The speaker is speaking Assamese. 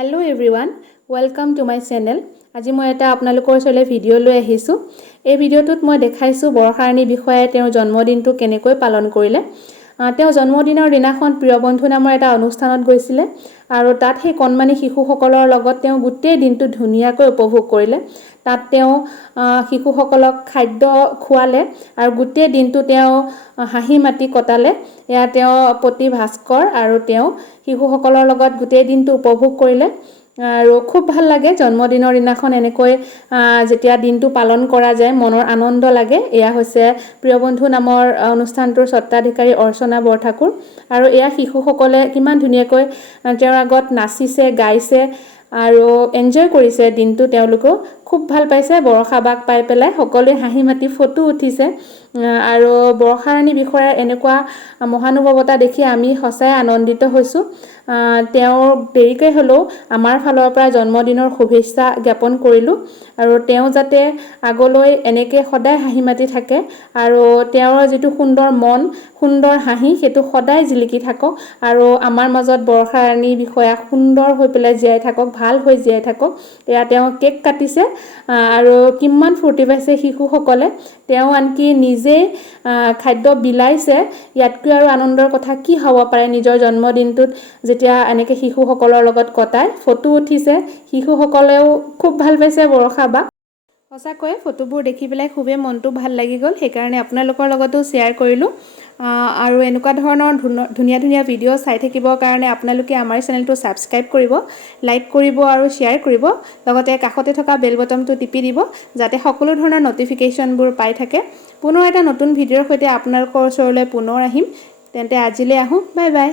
Hello everyone, welcome to my channel. আজি মই এটা আপোনালোকৰ ওচৰলৈ ভিডিও লৈ আহিছো। এই ভিডিওটোত মই দেখাইছো barasharani বিষয়ে তেওঁৰ জন্মদিনটো কেনেকৈ পালন কৰিলে। তেওঁ জন্মদিনৰ দিনাখন প্ৰিয় বন্ধু নামৰ এটা অনুষ্ঠানত গৈছিলে আৰু তাত সেই কণমানি শিশুসকলৰ লগত তেওঁ গোটেই দিনটো ধুনীয়াকৈ উপভোগ কৰিলে। তাত তেওঁ শিশুসকলক খাদ্য খোৱালে আৰু গোটেই দিনটো তেওঁ হাঁহি মাতি কটালে। এয়া তেওঁ প্ৰতি ভাস্কৰ আৰু তেওঁ শিশুসকলৰ লগত গোটেই দিনটো উপভোগ কৰিলে আৰু খুব ভাল লাগে জন্মদিনৰ দিনাখন এনেকৈ যেতিয়া দিনটো পালন কৰা যায় মনৰ আনন্দ লাগে। এয়া হৈছে প্ৰিয় বন্ধু নামৰ অনুষ্ঠানটোৰ সত্তাধিকাৰী অৰ্চনা বৰঠাকুৰ আৰু এয়া শিশুসকলে কিমান ধুনীয়াকৈ তেওঁৰ আগত নাচিছে গাইছে আৰু এনজয় কৰিছে দিনটো। তেওঁলোকো খুব ভাল পাইছে বৰষাবাক পাই পেলাই সকলোৱে হাঁহি মাতি ফটো উঠিছে আৰু barasharani বিষয়ে এনেকুৱা মহানুভৱতা দেখি আমি সঁচাই আনন্দিত হৈছো। তেওঁৰ দেৰিকৈ হলেও আমাৰ ফালৰ পৰা জন্মদিনৰ শুভেচ্ছা জ্ঞাপন কৰিলো আৰু তেওঁ যাতে আগলৈ এনেকৈ সদায় হাঁহি মাতি থাকে আৰু তেওঁৰ যিটো সুন্দৰ মন সুন্দৰ হাঁহি সেইটো সদায় জিলিকি থাকক আৰু আমাৰ মাজত barasharani বিষয়া সুন্দৰ হৈ পেলাই জীয়াই থাকক, ভাল হৈ জীয়াই থাকক। এয়া তেওঁ কেক কাটিছে আৰু কিমান ফূৰ্তি পাইছে শিশুসকলে। তেওঁ আনকি নিজে খাদ্য বিলাইছে। ইয়াতকৈ আৰু আনন্দৰ কথা কি হ'ব পাৰে নিজৰ জন্মদিনটোত যেতিয়া এনেকৈ শিশুসকলৰ লগত কটাই ফটো উঠিছে। শিশুসকলেও খুব ভাল পাইছে বৰষাবাক। সঁচাকৈ ফটোবোৰ দেখি পেলাই খুবেই মনটো ভাল লাগি গ'ল। সেইকাৰণে আপোনালোকৰ লগতো শ্বেয়াৰ কৰিলোঁ আৰু এনেকুৱা ধৰণৰ ধুনীয়া ধুনীয়া ভিডিঅ' চাই থাকিবৰ কাৰণে আপোনালোকে আমাৰ চেনেলটো ছাবস্ক্ৰাইব কৰিব, লাইক কৰিব আৰু শ্বেয়াৰ কৰিব। লগতে কাষতে থকা বেল বটনটো টিপি দিব যাতে সকলো ধৰণৰ নটিফিকেশ্যনবোৰ পাই থাকে। পুনৰ এটা নতুন ভিডিঅ'ৰ সৈতে আপোনালোকৰ ওচৰলৈ পুনৰ আহিম। তেন্তে আজিলৈ আহোঁ, বাই বাই।